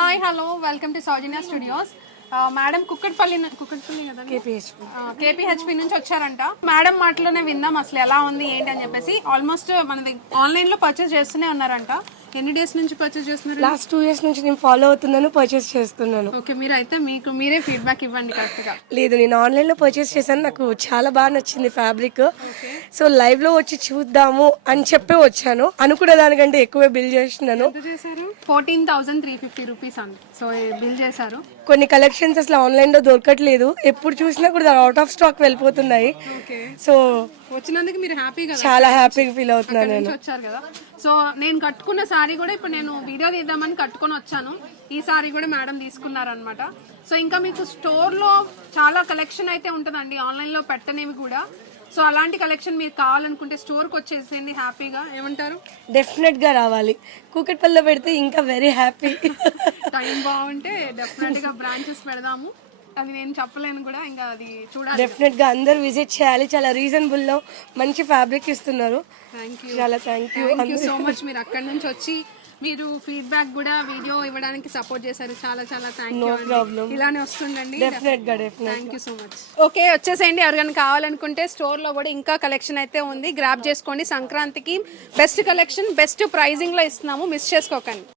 Hi hello welcome to Soujanya studios. Madam Kukatpally కదా కేపీహెచ్పి నుంచి వచ్చారంట. మేడం మాటలోనే విందాం అసలు ఎలా ఉంది ఏంటి అని చెప్పేసి. ఆల్మోస్ట్ మనది ఆన్లైన్ లో పర్చేస్ చేస్తూనే ఉన్నారంట. ఎన్ని డేస్ నుంచి పర్చేస్ చేస్తున్నారు? లాస్ట్ 2 years నుంచి నేను ఫాలో అవుతున్నాను, పర్చేస్ చేస్తున్నాను. ఓకే, మీరు అయితే మీరే ఫీడ్బ్యాక్ ఇవ్వండి కరెక్ట్ గా. లేదు, నేను ఆన్లైన్ లో పర్చేస్ చేశాను, నాకు చాలా బాగా నచ్చింది ఫ్యాబ్రిక్. సో లైవ్ లో వచ్చి చూద్దాము అని చెప్పి వచ్చాను. అనుకున్న దానికంటే ఎక్కువే బిల్ చేసినాను. 14,350 రూపీస్ అండి. సో బిల్ చేశారు. కొన్ని కలెక్షన్స్ అసలు ఆన్లైన్ లో దొరకట్లేదు, ఎప్పుడు చూసినా కూడా అవుట్ ఆఫ్ స్టాక్ వెళ్ళిపోతున్నాయి. సో వచ్చినందుకు మీరు హ్యాపీగా చాలా హ్యాపీగా ఫీల్ అవుతున్నాను నేను. వచ్చారు కదా. సో నేను కట్టుకున్న సారీ కూడా ఇప్పుడు నేను వీడియో తీద్దామని కట్టుకొని వచ్చాను. ఈ సారీ కూడా మేడం తీసుకున్నారనమాట. సో ఇంకా మీకు స్టోర్ లో చాలా కలెక్షన్ అయితే ఉంటుందండి, ఆన్లైన్ లో పెట్టనేవి కూడా. సో అలాంటి కలెక్షన్ మీరు కావాలనుకుంటే స్టోర్కి వచ్చేసేయండి హ్యాపీగా. ఏమంటారు? డెఫినెట్ గా రావాలి. కూకట్పల్లిలో పెడితే ఇంకా వెరీ హ్యాపీ. టైం బాగుంటే డెఫినెట్ గా బ్రాంచెస్ పెడదాము. అది నేను చెప్పలేను కూడా, ఇంకా అది చూడాలి. డెఫినెట్ గా అందరూ విజిట్ చేయాలి. చాలా రీజనబుల్ లో మంచి ఫ్యాబ్రిక్ ఇస్తున్నారు. చాలా థ్యాంక్ యూ సో మచ్. మీరు అక్కడ నుంచి వచ్చి మీరు ఫీడ్బ్యాక్ కూడా వీడియో ఇవ్వడానికి సపోర్ట్ చేశారు. చాలా చాలా థ్యాంక్ యూ. ఇలానే వస్తుండండి. Thank you so much. Okay, వచ్చేసేయండి. ఎవరికైనా కావాలనుకుంటే స్టోర్ లో కూడా ఇంకా కలెక్షన్ అయితే ఉంది, గ్రాప్ చేసుకోండి. సంక్రాంతికి బెస్ట్ కలెక్షన్ బెస్ట్ ప్రైజింగ్ లో ఇస్తున్నాము, మిస్ చేసుకోకండి.